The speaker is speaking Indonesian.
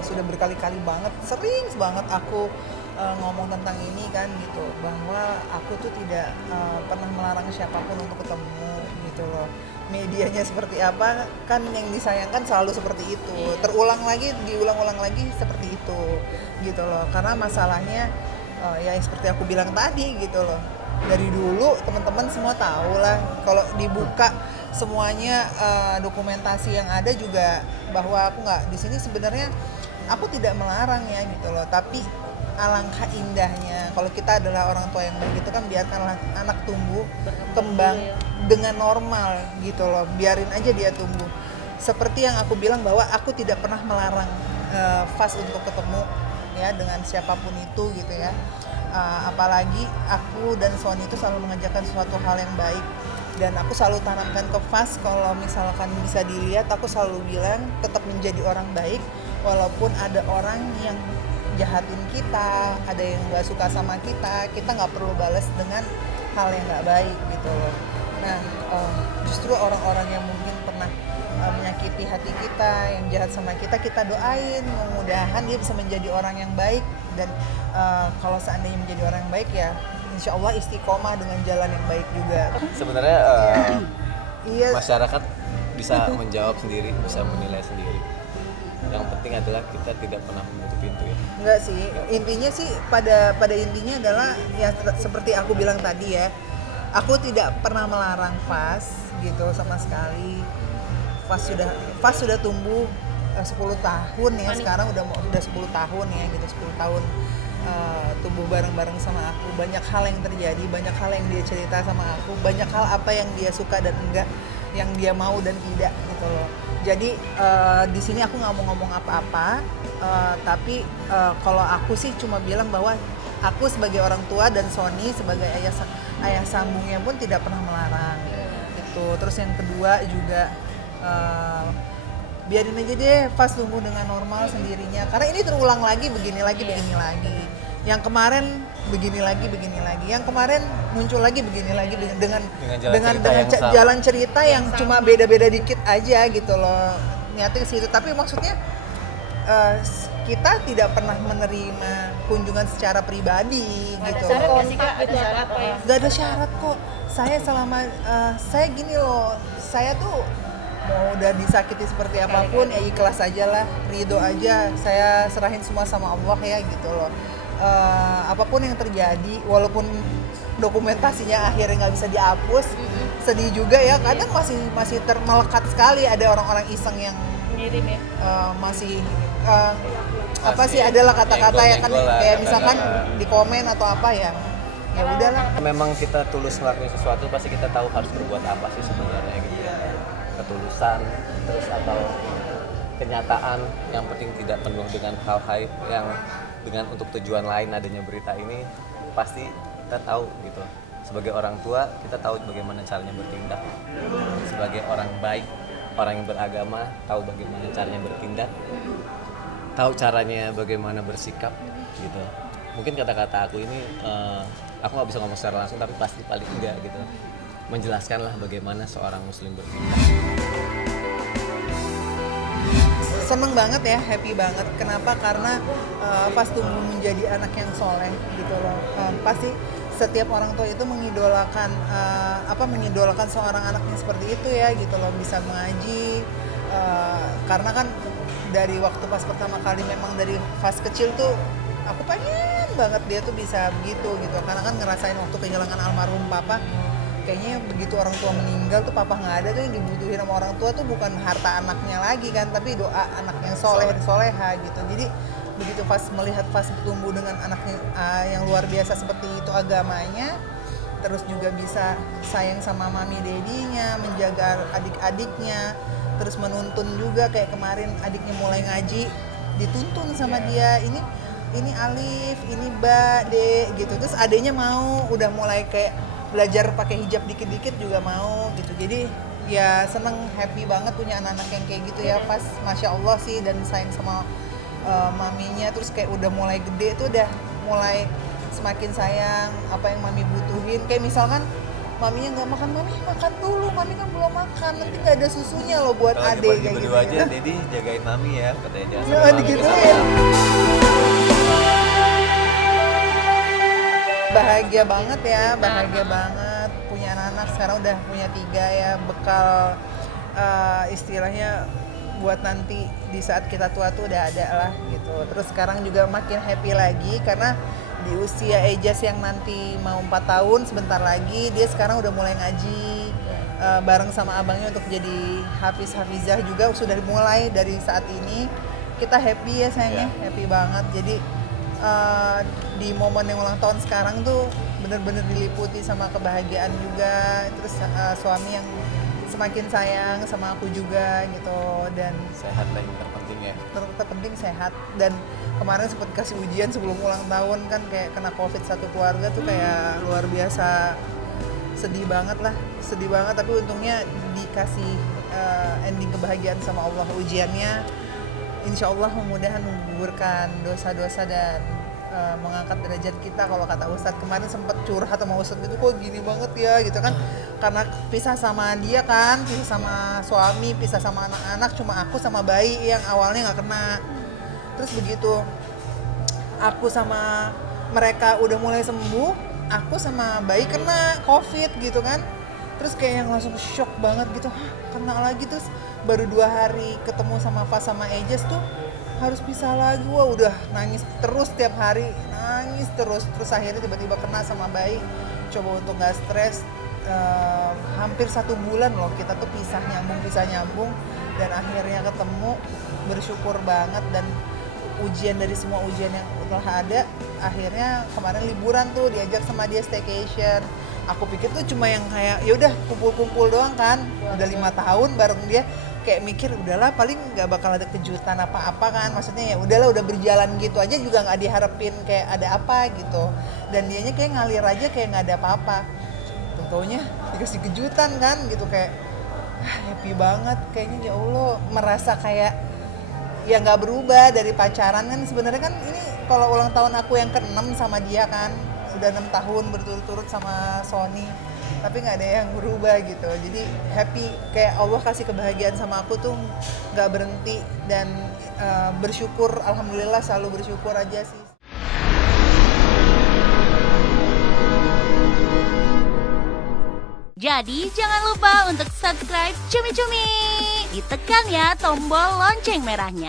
sudah berkali-kali banget, sering banget aku ngomong tentang ini kan gitu, bahwa aku tuh tidak pernah melarang siapapun untuk ketemu gitu loh. Medianya seperti apa kan yang disayangkan selalu seperti itu, terulang lagi, diulang-ulang lagi seperti itu gitu loh. Karena masalahnya ya seperti aku bilang tadi gitu loh, dari dulu teman-teman semua tahu lah kalau dibuka semuanya, dokumentasi yang ada juga, bahwa aku nggak di sini sebenarnya, aku tidak melarang ya gitu loh, tapi alangkah indahnya kalau kita adalah orang tua yang baik, itu kan biarkanlah anak tumbuh kembang dengan normal gitu loh, biarin aja dia tumbuh seperti yang aku bilang, bahwa aku tidak pernah melarang Fas untuk ketemu ya dengan siapapun itu gitu ya. Apalagi aku dan Sony itu selalu mengajarkan suatu hal yang baik, dan aku selalu tanamkan ke Fas, kalau misalkan bisa dilihat, aku selalu bilang tetap menjadi orang baik walaupun ada orang yang jahatin kita, ada yang nggak suka sama kita nggak perlu balas dengan hal yang nggak baik gitu loh. Nah, justru orang-orang yang mungkin pernah menyakiti hati kita, yang jahat sama kita doain, mudah-mudahan dia bisa menjadi orang yang baik, dan kalau seandainya menjadi orang yang baik ya insya Allah istiqomah dengan jalan yang baik juga. Sebenarnya Iya. masyarakat bisa menjawab sendiri, bisa menilai sendiri. Yang penting adalah kita tidak pernah menutup pintu ya. Enggak sih, intinya sih pada intinya adalah ya seperti aku bilang tadi ya, aku tidak pernah melarang Fas gitu sama sekali. Fas sudah tumbuh 10 tahun ya, sekarang udah 10 tahun ya gitu, 10 tahun tumbuh bareng-bareng sama aku. Banyak hal yang terjadi, banyak hal yang dia cerita sama aku, banyak hal apa yang dia suka dan enggak, yang dia mau dan tidak gitu loh. Jadi di sini aku nggak mau ngomong apa-apa, tapi kalau aku sih cuma bilang bahwa aku sebagai orang tua dan Sony sebagai ayah sambungnya pun tidak pernah melarang gitu. Terus yang kedua juga biarin aja deh Fas tumbuh dengan normal sendirinya, karena ini terulang lagi, begini lagi, yang kemarin begini lagi, yang kemarin muncul lagi begini lagi dengan jalan cerita yang cuma beda-beda dikit aja gitu loh, niatnya ke situ. Tapi maksudnya kita tidak pernah menerima kunjungan secara pribadi gitu loh. Gak ada syarat kok. Saya selama saya gini loh, saya tuh mau udah disakiti seperti apapun ya ikhlas aja lah, ridho aja, saya serahin semua sama Allah ya gitu loh. Apapun yang terjadi, walaupun dokumentasinya akhirnya nggak bisa dihapus, sedih juga ya, kadang masih termelekat sekali, ada orang-orang iseng yang ngirim ya, masih apa sih, adalah kata-kata ya kan, kayak misalkan di komen atau apa ya udahlah. Memang kita tulus ngelakuin sesuatu, pasti kita tahu harus berbuat apa sih sebenarnya gitu ya. Ketulusan terus atau kenyataan, yang penting tidak penuh dengan hal-hal yang dengan untuk tujuan lain adanya berita ini, pasti kita tahu gitu. Sebagai orang tua kita tahu bagaimana caranya bertindak, sebagai orang baik, orang yang beragama tahu bagaimana caranya bertindak, tahu caranya bagaimana bersikap gitu. Mungkin kata-kata aku ini aku nggak bisa ngomong secara langsung, tapi pasti paling enggak gitu menjelaskanlah bagaimana seorang muslim bertindak. Seneng banget ya, happy banget. Kenapa? Karena pas tumbuh menjadi anak yang soleh gitu loh. Pasti setiap orang tua itu mengidolakan seorang anaknya seperti itu ya gitu loh, bisa mengaji. Karena kan dari waktu pas pertama kali, memang dari Fas kecil tuh aku pengen banget dia tuh bisa begitu gitu, karena kan ngerasain waktu kehilangan almarhum papa. Kayaknya begitu orang tua meninggal tuh, papa nggak ada, tuh yang dibutuhin sama orang tua tuh bukan harta anaknya lagi kan, tapi doa anak yang soleha gitu. Jadi begitu Fas melihat Fas tumbuh dengan anaknya yang luar biasa seperti itu agamanya, terus juga bisa sayang sama mami dedinya, menjaga adik-adiknya, terus menuntun juga, kayak kemarin adiknya mulai ngaji, dituntun sama dia, ini alif, ini ba, de gitu. Terus adiknya mau, udah mulai kayak belajar pakai hijab dikit-dikit juga mau gitu. Jadi ya seneng, happy banget punya anak-anak yang kayak gitu ya Fas, masya Allah sih, dan sayang sama maminya. Terus kayak udah mulai gede tuh udah mulai semakin sayang apa yang mami butuhin. Kayak misalkan maminya nggak makan, mami makan dulu, mami kan belum makan, nanti nggak ada susunya loh buat Kalau adek lagi kayak gitu. berdua aja, Dedi jagain mami ya, katanya jangan Ya, sampai mami digituin. kesakitan. Bahagia banget ya, bahagia banget punya anak-anak, sekarang udah punya 3 ya, bekal istilahnya buat nanti di saat kita tua tuh udah ada lah gitu. Terus sekarang juga makin happy lagi karena di usia Ejas yang nanti mau 4 tahun sebentar lagi, dia sekarang udah mulai ngaji bareng sama abangnya untuk jadi hafizah juga, sudah dimulai dari saat ini. Kita happy ya sayangnya, happy banget. Jadi di momen yang ulang tahun sekarang tuh bener-bener diliputi sama kebahagiaan juga. Terus suami yang semakin sayang sama aku juga gitu, dan Sehat lah yang terpenting ya. terpenting sehat. Dan kemarin sempat kasih ujian sebelum ulang tahun kan, kayak kena covid satu keluarga tuh kayak luar biasa, sedih banget lah, sedih banget, tapi untungnya dikasih ending kebahagiaan sama Allah. Ujiannya insya Allah memudahkan, menggugurkan dosa-dosa dan mengangkat derajat kita. Kalau kata Ustadz kemarin sempat curhat sama Ustadz gitu, kok gini banget ya gitu kan, karena pisah sama dia kan, pisah sama suami, pisah sama anak-anak, cuma aku sama bayi yang awalnya nggak kena. Terus begitu aku sama mereka udah mulai sembuh, aku sama bayi kena covid gitu kan. Terus kayak yang langsung shock banget gitu, kena lagi. Terus baru 2 hari ketemu sama Fas sama Ejas tuh harus pisah lagi. Wah udah nangis terus tiap hari, nangis terus. Terus akhirnya tiba-tiba kena sama bayi, coba untuk gak stres. Hampir 1 bulan loh kita tuh pisah nyambung, dan akhirnya ketemu, bersyukur banget. Dan ujian dari semua ujian yang telah ada, akhirnya kemarin liburan tuh diajak sama dia staycation. Aku pikir tuh cuma yang kayak ya udah kumpul-kumpul doang kan, udah 5 tahun bareng dia, kayak mikir udahlah paling nggak bakal ada kejutan apa-apa kan, maksudnya ya udahlah udah berjalan gitu aja juga nggak diharapin kayak ada apa gitu. Dan dianya kayak ngalir aja kayak nggak ada apa-apa. Tentunya dikasih kejutan kan gitu, kayak happy banget kayaknya. Ya Allah, merasa kayak ya nggak berubah dari pacaran kan. Sebenarnya kan ini kalau ulang tahun aku yang ke-6 sama dia kan, udah 6 tahun berturut-turut sama Sony, tapi nggak ada yang berubah gitu. Jadi happy, kayak Allah kasih kebahagiaan sama aku tuh nggak berhenti. Dan bersyukur, alhamdulillah selalu bersyukur aja sih. Jadi jangan lupa untuk subscribe Cumi Cumi. Ditekan ya tombol lonceng merahnya.